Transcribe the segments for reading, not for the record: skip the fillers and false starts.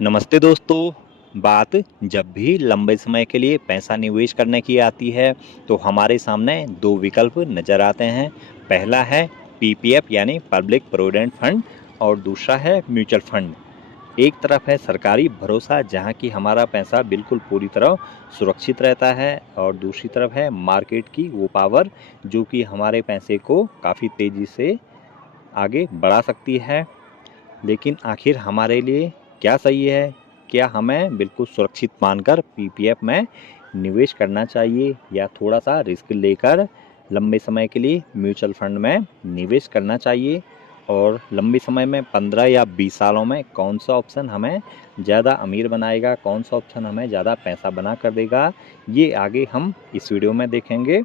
नमस्ते दोस्तों। बात जब भी लंबे समय के लिए पैसा निवेश करने की आती है तो हमारे सामने दो विकल्प नज़र आते हैं। पहला है पीपीएफ यानी पब्लिक प्रोविडेंट फंड और दूसरा है म्यूचुअल फंड। एक तरफ है सरकारी भरोसा जहां की हमारा पैसा बिल्कुल पूरी तरह सुरक्षित रहता है और दूसरी तरफ है मार्केट की वो पावर जो कि हमारे पैसे को काफ़ी तेज़ी से आगे बढ़ा सकती है। लेकिन आखिर हमारे लिए क्या सही है? क्या हमें बिल्कुल सुरक्षित मानकर पीपीएफ में निवेश करना चाहिए या थोड़ा-सा रिस्क लेकर लंबे समय के लिए म्यूचुअल फंड में निवेश करना चाहिए? और लंबे समय में 15 या 20 सालों में कौन-सा ऑप्शन हमें ज़्यादा अमीर बनाएगा, कौन-सा ऑप्शन हमें ज़्यादा पैसा बना कर देगा, ये आगे हम इस वीडियो में देखेंगे।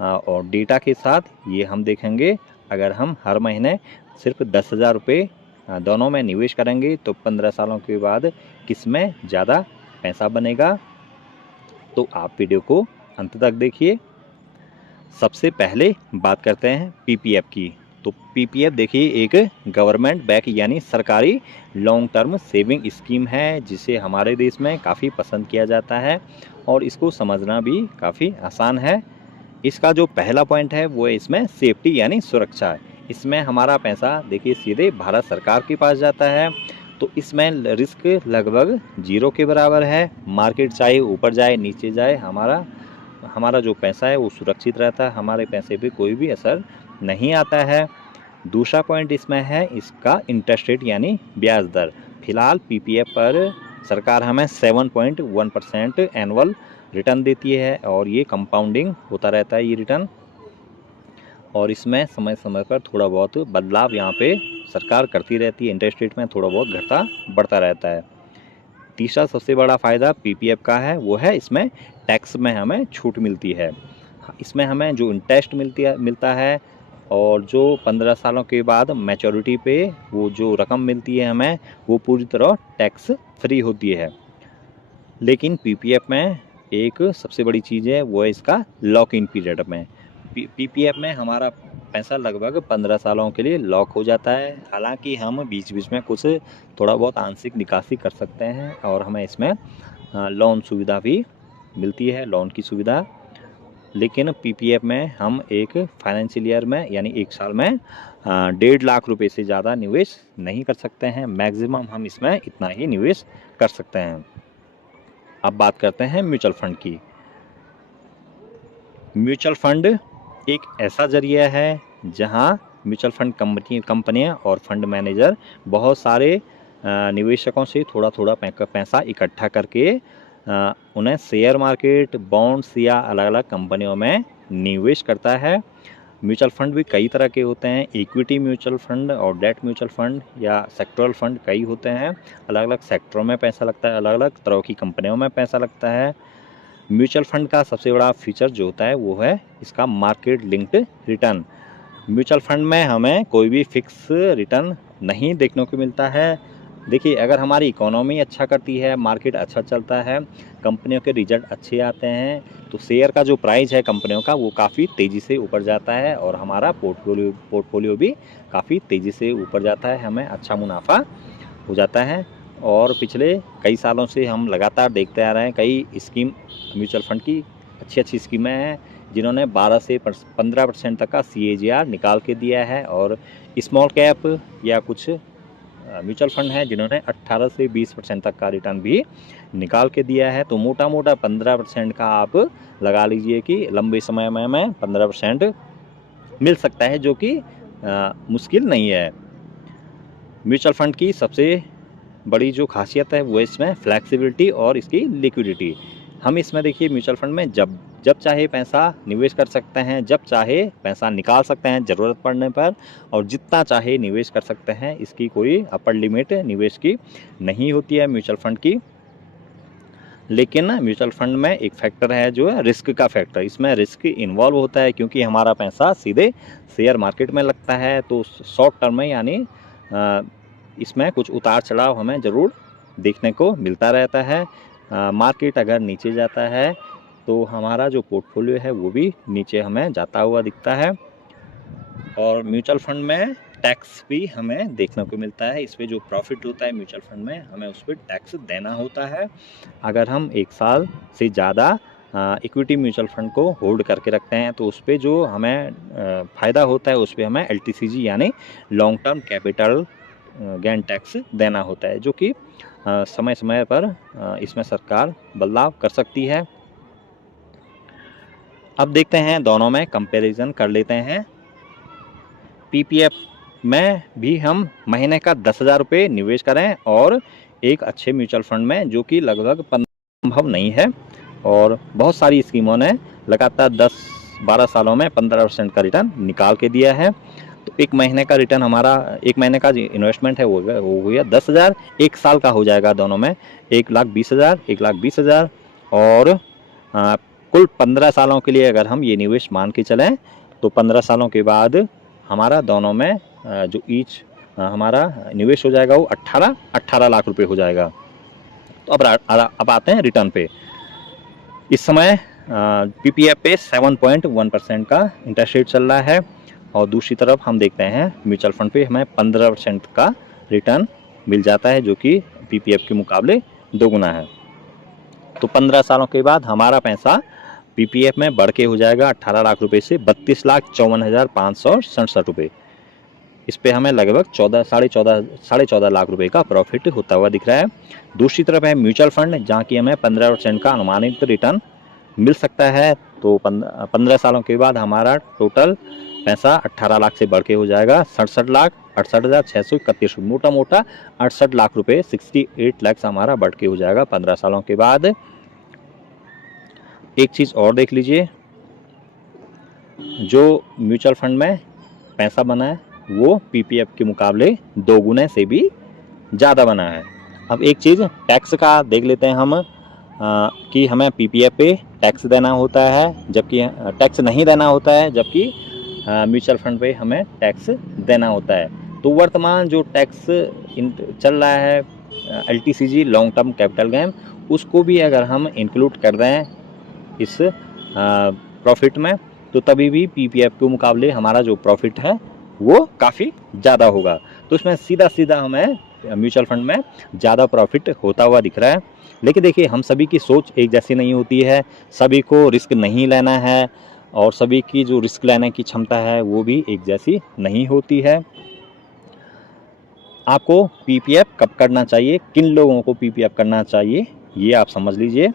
और डेटा के साथ ये हम देखेंगे अगर हम हर महीने सिर्फ 10,000 रुपये दोनों में निवेश करेंगे तो 15 सालों के बाद किस में ज़्यादा पैसा बनेगा। तो आप वीडियो को अंत तक देखिए। सबसे पहले बात करते हैं पीपीएफ की। तो पीपीएफ देखिए एक गवर्नमेंट बैक यानी सरकारी लॉन्ग टर्म सेविंग स्कीम है जिसे हमारे देश में काफ़ी पसंद किया जाता है और इसको समझना भी काफ़ी आसान है। इसका जो पहला पॉइंट है वो है इसमें सेफ्टी यानी सुरक्षा है। इसमें हमारा पैसा देखिए सीधे भारत सरकार के पास जाता है तो इसमें रिस्क लगभग जीरो के बराबर है। मार्केट चाहे ऊपर जाए नीचे जाए हमारा हमारा जो पैसा है वो सुरक्षित रहता है, हमारे पैसे पे कोई भी असर नहीं आता है। दूसरा पॉइंट इसमें है इसका इंटरेस्ट रेट यानी ब्याज दर। फिलहाल पीपीएफ पर सरकार हमें 7.1% एनुअल रिटर्न देती है और ये कंपाउंडिंग होता रहता है ये रिटर्न। और इसमें समय समय पर थोड़ा बहुत बदलाव यहाँ पे सरकार करती रहती है, इंटरेस्ट रेट में थोड़ा बहुत घटता बढ़ता रहता है। तीसरा सबसे बड़ा फ़ायदा पीपीएफ का है वो है इसमें टैक्स में हमें छूट मिलती है। इसमें हमें जो इंटरेस्ट मिलता है और जो 15 सालों के बाद मैच्योरिटी पे वो जो रकम मिलती है हमें वो पूरी तरह टैक्स फ्री होती है। लेकिन पीपीएफ में एक सबसे बड़ी चीज़ है वो है इसका लॉक इन पीरियड में। पीपीएफ में हमारा पैसा लगभग 15 सालों के लिए लॉक हो जाता है। हालांकि हम बीच बीच में कुछ थोड़ा बहुत आंशिक निकासी कर सकते हैं और हमें इसमें लोन सुविधा भी मिलती है, लोन की सुविधा। लेकिन पीपीएफ में हम एक फाइनेंशियल ईयर में यानी एक साल में 1.5 लाख रुपए से ज़्यादा निवेश नहीं कर सकते हैं। मैक्सिमम हम इसमें इतना ही निवेश कर सकते हैं। अब बात करते हैं म्यूचुअल फंड की। म्यूचुअल फंड एक ऐसा जरिया है जहां म्यूचुअल फंड कंपनियां और फंड मैनेजर बहुत सारे निवेशकों से थोड़ा थोड़ा पैसा इकट्ठा करके उन्हें शेयर मार्केट, बॉन्ड्स या अलग अलग कंपनियों में निवेश करता है। म्यूचुअल फंड भी कई तरह के होते हैं, इक्विटी म्यूचुअल फंड और डेट म्यूचुअल फंड या सेक्टरल फंड कई होते हैं। अलग अलग सेक्टरों में पैसा लगता है, अलग अलग तरह की कंपनियों में पैसा लगता है। म्यूचुअल फंड का सबसे बड़ा फीचर जो होता है वो है इसका market linked return. Mutual fund में हमें कोई भी फिक्स रिटर्न नहीं देखने को मिलता है। देखिए अगर हमारी इकोनॉमी अच्छा करती है, मार्केट अच्छा चलता है, कंपनियों के रिजल्ट अच्छे आते हैं तो शेयर का जो प्राइस है कंपनियों का वो काफ़ी तेज़ी से ऊपर जाता है और हमारा पोर्टफोलियो भी काफ़ी तेज़ी से ऊपर जाता है, हमें अच्छा मुनाफा हो जाता है। और पिछले कई सालों से हम लगातार देखते आ रहे हैं कई स्कीम म्यूचुअल फंड की अच्छी अच्छी स्कीमें हैं जिन्होंने 12 से 15% तक का CAGR निकाल के दिया है और स्मॉल कैप या कुछ म्यूचुअल फंड हैं जिन्होंने 18 से 20% तक का रिटर्न भी निकाल के दिया है। तो मोटा मोटा 15% का आप लगा लीजिए कि लंबे समय में हमें 15% मिल सकता है जो कि मुश्किल नहीं है। म्यूचुअल फंड की सबसे बड़ी जो खासियत है वो इसमें फ्लैक्सिबिलिटी और इसकी लिक्विडिटी। हम इसमें देखिए म्यूचुअल फंड में जब जब चाहे पैसा निवेश कर सकते हैं, जब चाहे पैसा निकाल सकते हैं ज़रूरत पड़ने पर और जितना चाहे निवेश कर सकते हैं। इसकी कोई अपर लिमिट निवेश की नहीं होती है म्यूचुअल फंड की। लेकिन म्यूचुअल फंड में एक फैक्टर है जो है रिस्क का फैक्टर। इसमें रिस्क इन्वॉल्व होता है क्योंकि हमारा पैसा सीधे शेयर मार्केट में लगता है तो शॉर्ट टर्म में यानी इसमें कुछ उतार चढ़ाव हमें ज़रूर देखने को मिलता रहता है। मार्केट अगर नीचे जाता है तो हमारा जो पोर्टफोलियो है वो भी नीचे हमें जाता हुआ दिखता है। और म्यूचुअल फंड में टैक्स भी हमें देखने को मिलता है। इस पे जो प्रॉफिट होता है म्यूचुअल फंड में, हमें उस पर टैक्स देना होता है। अगर हम 1 साल से ज़्यादा इक्विटी म्यूचुअल फंड को होल्ड करके रखते हैं तो उस पे जो हमें फ़ायदा होता है, उस पे हमें LTCG यानी long term capital gain tax देना होता है, जो कि समय समय पर इसमें सरकार बदलाव कर सकती है। अब देखते हैं, दोनों में कंपैरिजन कर लेते हैं। PPF में भी हम महीने का 10,000 रुपये निवेश करें और एक अच्छे म्यूचुअल फंड में, जो कि लगभग संभव नहीं है, और बहुत सारी स्कीमों ने लगातार 10-12 सालों में 15% का रिटर्न निकाल के दिया है। तो एक महीने का रिटर्न हमारा, एक महीने का इन्वेस्टमेंट है वो हो गया 10,000, एक साल का हो जाएगा दोनों में 1,20,000, 1,20,000, और कुल 15 सालों के लिए अगर हम ये निवेश मान के चलें तो 15 सालों के बाद हमारा दोनों में जो ईच हमारा निवेश हो जाएगा वो 18 लाख रुपए हो जाएगा। तो अब आते हैं रिटर्न पे। इस समय PPF पे 7.1% का इंटरेस्ट रेट चल रहा है, और दूसरी तरफ हम देखते हैं म्यूचुअल फंड पे हमें 15% का रिटर्न मिल जाता है, जो कि PPF के मुकाबले दोगुना है। तो 15 सालों के बाद हमारा पैसा PPF में बढ़ के हो जाएगा 18 लाख रुपए से 32,54,567 रुपये। इस पे हमें लगभग 14 लाख रुपए का प्रॉफिट होता हुआ दिख रहा है। दूसरी तरफ है म्यूचुअल फंड, जहाँ की हमें 15% का अनुमानित रिटर्न मिल सकता है। तो 15 सालों के बाद हमारा टोटल पैसा 18 लाख से बढ़ के हो जाएगा 67,68,631, मोटा मोटा 68 लाख रुपए, 68 लाख हमारा बढ़ के हो जाएगा 15 सालों के बाद। एक चीज़ और देख लीजिए, जो म्यूचुअल फंड में पैसा बना है वो PPF के मुकाबले दोगुने से भी ज़्यादा बना है। अब एक चीज़ टैक्स का देख लेते हैं हम, कि हमें PPF पे टैक्स देना होता है, जबकि टैक्स नहीं देना होता है, जबकि म्यूचुअल फंड पे हमें टैक्स देना होता है। तो वर्तमान जो टैक्स चल रहा है LTCG long term capital gain, उसको भी अगर हम इंक्लूड कर दें इस प्रॉफिट में, तो तभी भी PPF के मुकाबले हमारा जो प्रॉफिट है वो काफ़ी ज़्यादा होगा। तो इसमें सीधा हमें म्यूचुअल फंड में ज़्यादा प्रॉफिट होता हुआ दिख रहा है। लेकिन देखिए, हम सभी की सोच एक जैसी नहीं होती है, सभी को रिस्क नहीं लेना है, और सभी की जो रिस्क लेने की क्षमता है वो भी एक जैसी नहीं होती है। आपको PPF कब करना चाहिए, किन लोगों को PPF करना चाहिए, ये आप समझ लीजिए।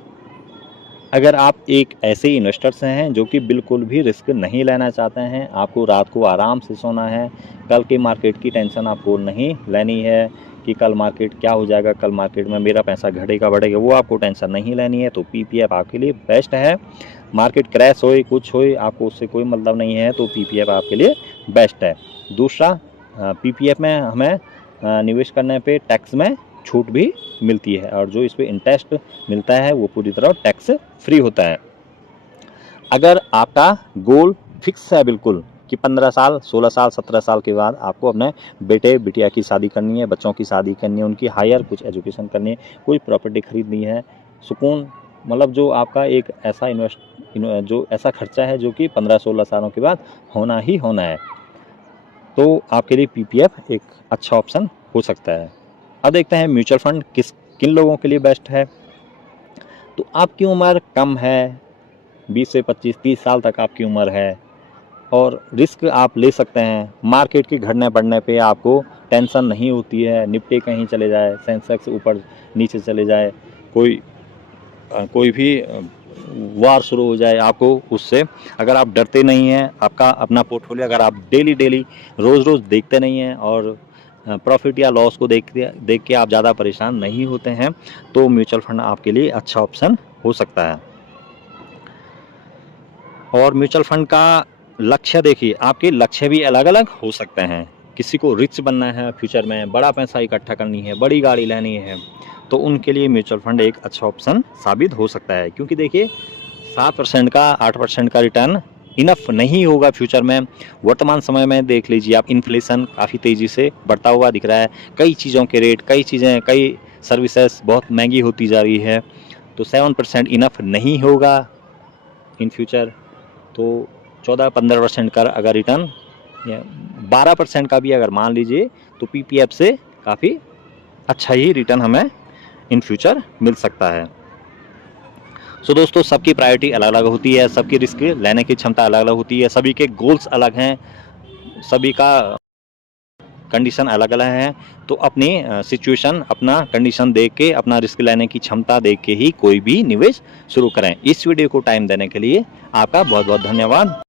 अगर आप एक ऐसे इन्वेस्टर्स हैं जो कि बिल्कुल भी रिस्क नहीं लेना चाहते हैं, आपको रात को आराम से सोना है, कल के मार्केट की टेंशन आपको नहीं लेनी है कि कल मार्केट क्या हो जाएगा, कल मार्केट में मेरा पैसा घटेगा बढ़ेगा, वो आपको टेंशन नहीं लेनी है, तो PPF आपके लिए बेस्ट है। मार्केट क्रैश होए कुछ होए, आपको उससे कोई मतलब नहीं है, तो PPF आपके लिए बेस्ट है। दूसरा, PPF में हमें निवेश करने पे टैक्स में छूट भी मिलती है, और जो इस पे इंटरेस्ट मिलता है वो पूरी तरह टैक्स फ्री होता है। अगर आपका गोल फिक्स है बिल्कुल कि 15 साल, 16 साल, 17 साल के बाद आपको अपने बेटे बिटिया की शादी करनी है, बच्चों की शादी करनी है, उनकी हायर कुछ एजुकेशन करनी है, कोई प्रॉपर्टी खरीदनी है, सुकून, मतलब जो आपका एक ऐसा जो ऐसा खर्चा है जो कि 15-16 सालों के बाद होना ही होना है, तो आपके लिए PPF एक अच्छा ऑप्शन हो सकता है। अब देखते हैं म्यूचुअल फंड किन लोगों के लिए बेस्ट है। तो आपकी उम्र कम है, 20 से 25-30 साल तक आपकी उम्र है, और रिस्क आप ले सकते हैं। मार्केट के घटने बढ़ने पे आपको टेंशन नहीं होती है, निफ्टी कहीं चले जाए, सेंसेक्स ऊपर नीचे चले जाए, कोई भी वार शुरू हो जाए, आपको उससे अगर आप डरते नहीं हैं, आपका अपना पोर्टफोलियो अगर आप डेली रोज़ देखते नहीं हैं, और प्रॉफिट या लॉस को देख के आप ज़्यादा परेशान नहीं होते हैं, तो म्यूचुअल फंड आपके लिए अच्छा ऑप्शन हो सकता है। और म्यूचुअल फंड का लक्ष्य देखिए, आपके लक्ष्य भी अलग अलग हो सकते हैं। किसी को रिच बनना है, फ्यूचर में बड़ा पैसा इकट्ठा करनी है, बड़ी गाड़ी लेनी है, तो उनके लिए म्यूचुअल फंड एक अच्छा ऑप्शन साबित हो सकता है। क्योंकि देखिए, 7% का 8% का रिटर्न इनफ नहीं होगा फ्यूचर में। वर्तमान समय में देख लीजिए आप, इन्फ्लेशन काफ़ी तेज़ी से बढ़ता हुआ दिख रहा है, कई चीज़ों के रेट, कई सर्विसेज बहुत महंगी होती जा रही है, तो 7% इनफ नहीं होगा इन फ्यूचर। तो 14-15% का अगर रिटर्न 12% का भी अगर मान लीजिए तो पीपीएफ से काफ़ी अच्छा ही रिटर्न हमें इन फ्यूचर मिल सकता है। सो दोस्तों, सबकी प्रायोरिटी अलग अलग होती है, सबकी रिस्क लेने की क्षमता अलग अलग होती है, सभी के गोल्स अलग हैं, सभी का कंडीशन अलग अलग है। तो अपनी सिचुएशन, अपना कंडीशन देख के, अपना रिस्क लेने की क्षमता देख के ही कोई भी निवेश शुरू करें। इस वीडियो को टाइम देने के लिए आपका बहुत बहुत धन्यवाद।